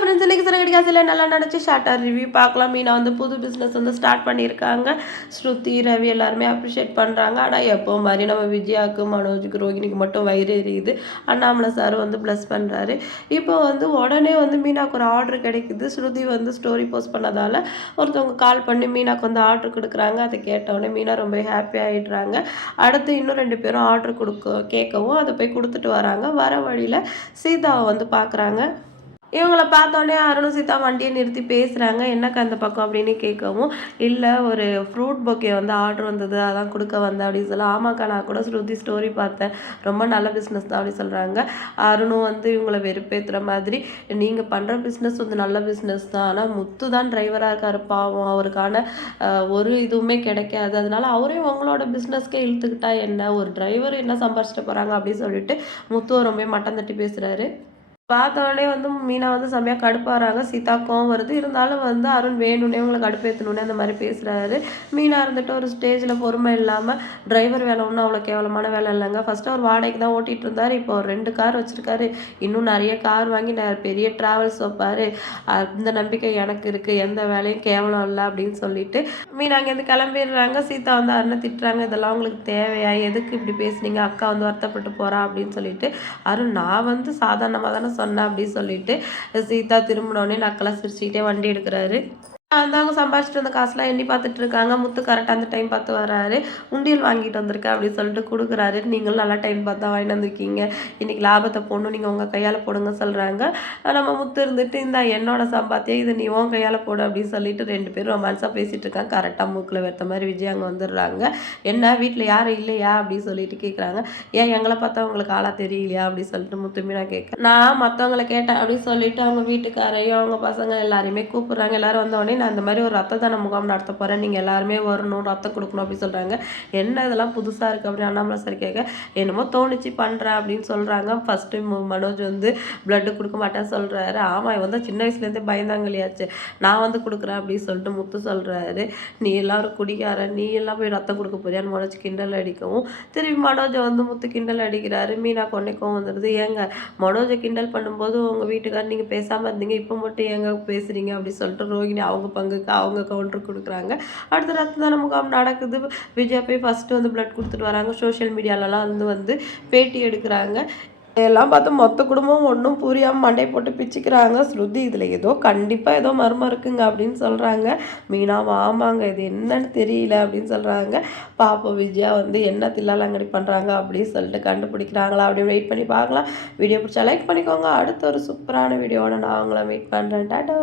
Friends இன்றைக்கி சிறகடி காசில் நல்லா நினச்சி ஷார்ட்டாக ரிவ்யூ பார்க்கலாம். மீனா வந்து புது பிஸ்னஸ் வந்து ஸ்டார்ட் பண்ணியிருக்காங்க. ஸ்ருதி ரவி எல்லாருமே அப்ரிஷியேட் பண்ணுறாங்க ஆனால் எப்போ மாதிரி நம்ம விஜயாவுக்கு மனோஜுக்கு ரோகிணிக்கு மட்டும் வயிறு எரியுது. அண்ணாமலை சார் வந்து ப்ளஸ் பண்ணுறாரு இப்போ வந்து உடனே வந்து மீனாக்கு ஒரு ஆர்டர் கிடைக்குது. ஸ்ருதி வந்து ஸ்டோரி போஸ்ட் பண்ணதால் ஒருத்தவங்க கால் பண்ணி மீனாக்கு வந்து ஆர்டர் கொடுக்குறாங்க. அதை கேட்டவுடனே மீனா ரொம்ப ஹாப்பி ஆகிடுறாங்க அடுத்து இன்னும் ரெண்டு பேரும் ஆர்டர் கொடுக்க கேட்கவும் அதை போய் கொடுத்துட்டு வராங்க. வர வழியில் சீதாவை வந்து பார்க்குறாங்க. இவங்கள பார்த்தோன்னே அருணும் சீதா வண்டியை நிறுத்தி பேசுகிறாங்க என்னக்கா அந்த பக்கம் அப்படின்னு கேட்கவும் இல்லை ஒரு ஃப்ரூட் பொக்கே வந்து ஆர்டர் வந்தது அதான் கொடுக்க வந்தேன் அப்படின்னு சொல்ல ஆமாக்கா நான் கூட ஸ்ருதி ஸ்டோரி பார்த்தேன். ரொம்ப நல்ல பிஸ்னஸ் தான் அப்படின்னு சொல்கிறாங்க அருணும் வந்து இவங்களை வெறுப்பேற்றுற மாதிரி நீங்கள் பண்ணுற பிஸ்னஸ் வந்து நல்ல பிஸ்னஸ் தான். ஆனால் முத்து தான் டிரைவராக இருக்கார். பாவம் அவருக்கான ஒரு இதுவுமே கிடைக்காது. அதனால அவரையும் உங்களோட பிஸ்னஸ்க்கே இழுத்துக்கிட்டா என்ன? ஒரு டிரைவர் என்ன சம்பாரிச்சிட்டு போகிறாங்க அப்படின்னு சொல்லிட்டு முத்துவை ரொம்ப மட்டம் தட்டி பேசுகிறாரு பார்த்த உடனே வந்து மீனா வந்து செம்மையாக கடுப்பாகிறாங்க சீதா கோவம் வருது. இருந்தாலும் வந்து அருண் வேணும்னே உங்களை கடுப்பேற்றணுன்னே அந்த மாதிரி பேசுகிறாரு மீனா இருந்துட்டு ஒரு ஸ்டேஜில் பொறுமை இல்லாமல் டிரைவர் வேலை ஒன்றும் அவ்வளோ கேவலமான வேலை இல்லைங்க. ஃபஸ்ட்டு அவர் வாடகைக்கு தான் ஓட்டிகிட்டு இருந்தார். இப்போ ஒரு ரெண்டு கார் வச்சுருக்காரு. இன்னும் நிறைய கார் வாங்கி நான் பெரிய ட்ராவல்ஸ் வைப்பார். அந்த நம்பிக்கை எனக்கு இருக்குது எந்த வேலையும் கேவலம் இல்லை அப்படின்னு சொல்லிட்டு மீனா அங்கேருந்து கிளம்பிடுறாங்க. சீதா வந்து அருணை திட்டுறாங்க. இதெல்லாம் உங்களுக்கு தேவையா? எதுக்கு இப்படி பேசுனீங்க? அக்கா வந்து வருத்தப்பட்டு போகிறா அப்படின்னு சொல்லிட்டு. அருண் நான் வந்து சாதாரணமாக தானே சொன்னேன் அப்படின்னு சொல்லிட்டு சீதா திரும்பினோடனே நக்கலாக சிரிச்சுக்கிட்டே வண்டி எடுக்கிறாரு. அந்த அவங்க சம்பாரிச்சிட்டு வந்த காசுலாம் எண்ணி பார்த்துட்டு இருக்காங்க. முத்து கரெக்டாக அந்த டைம் பார்த்து வராரு. உண்டியல் வாங்கிட்டு வந்திருக்கேன் அப்படின்னு சொல்லிட்டு கொடுக்குறாரு. நீங்களும் நல்லா டைம் பார்த்து தான் வாங்கிட்டு வந்திருக்கீங்க. இன்னைக்கு லாபத்தை போடணும். நீங்கள் உங்கள் கையால் போடுங்க சொல்கிறாங்க நம்ம முத்து இருந்துட்டு இந்த என்னோட சம்பாத்தியம். இதை நீ உன் கையால் போடு அப்படின்னு சொல்லிட்டு ரெண்டு பேரும் ரொமான்ஸாக பேசிகிட்டு இருக்காங்க. கரெக்டாக மூக்கில் வெத்த மாதிரி விஜய் அங்கே வந்துடுறாங்க. என்ன? வீட்டில் யாரும் இல்லையா? அப்படின்னு சொல்லிட்டு கேட்குறாங்க ஏன் எங்களை பார்த்தா உங்களுக்கு ஆளாக தெரியலையா? அப்படின்னு சொல்லிட்டு முத்துமே நான் கேட்க நான் மற்றவங்கள கேட்டேன் அப்படின்னு சொல்லிட்டு அவங்க வீட்டுக்காரையும் அவங்க பசங்க எல்லாரையுமே கூப்பிட்றாங்க. எல்லாரும் வந்தோடனே நான் இந்த மாதிரி ஒரு ரத்த தான முகாம் நடத்த போகிறேன் நீங்கள் எல்லாருமே வரணும் ரத்தம் கொடுக்கணும் அப்படின்னு சொல்கிறாங்க என்ன இதெல்லாம் புதுசாக இருக்குது அப்படின்னு அண்ணாமலை சார் கேட்க என்னமோ தோணுச்சு பண்ணுறேன் அப்படின்னு சொல்கிறாங்க ஃபஸ்ட்டு மனோஜ் வந்து பிளட்டு கொடுக்க மாட்டேன்னு சொல்கிறாரு ஆமாம் இவன் தான் சின்ன வயசுலேருந்தே பயந்தாங்கலியாச்சு நான் வந்து கொடுக்குறேன் அப்படின்னு சொல்லிட்டு முத்து சொல்கிறாரு நீ எல்லாரும் குடிக்கார நீ எல்லாம் போய் ரத்தம் கொடுக்க போறியான்னு மனோஜ் கிண்டல் அடிக்கவும் திரும்பி மனோஜை வந்து முத்து கிண்டல் அடிக்கிறாரு. மீனா கொன்னைக்கும் வந்துடுது. ஏங்க மனோஜை கிண்டல் பண்ணும்போது உங்கள் வீட்டுக்காரர் நீங்கள் பேசாமல் இருந்தீங்க இப்போ மட்டும் ஏங்க பேசுகிறீங்க அப்படின்னு சொல்லிட்டு ரோகிணி அவங்க பங்குக்கு அவங்க கவுண்டர் கொடுக்குறாங்க. அடுத்த ரத்த தான முகாம் நடக்குது. விஜயா போய் ஃபஸ்ட்டு வந்து பிளட் கொடுத்துட்டு வராங்க. சோஷியல் மீடியாலலாம் வந்து வந்து பேட்டி எடுக்கிறாங்க. எல்லாம் பார்த்து மொத்த குடும்பம் ஒன்றும் புரியாமல் மண்டை போட்டு பிச்சுக்கிறாங்க. ஸ்ருதி இதில் ஏதோ கண்டிப்பாக ஏதோ மர்மம் இருக்குங்க அப்படின்னு சொல்கிறாங்க மீனா ஆமாங்க இது என்னன்னு தெரியல அப்படின்னு சொல்கிறாங்க பாப்போம் விஜயா வந்து என்ன தில்லாலங்கடி பண்ணுறாங்க அப்படின்னு சொல்லிட்டு கண்டுபிடிக்கிறாங்களா அப்படின்னு வெயிட் பண்ணி பார்க்கலாம். வீடியோ பிடிச்சா லைக் பண்ணிக்கோங்க. அடுத்த ஒரு சூப்பரான வீடியோவோட நான் அவங்கள வெயிட் பண்ணுறேன் டாட்டா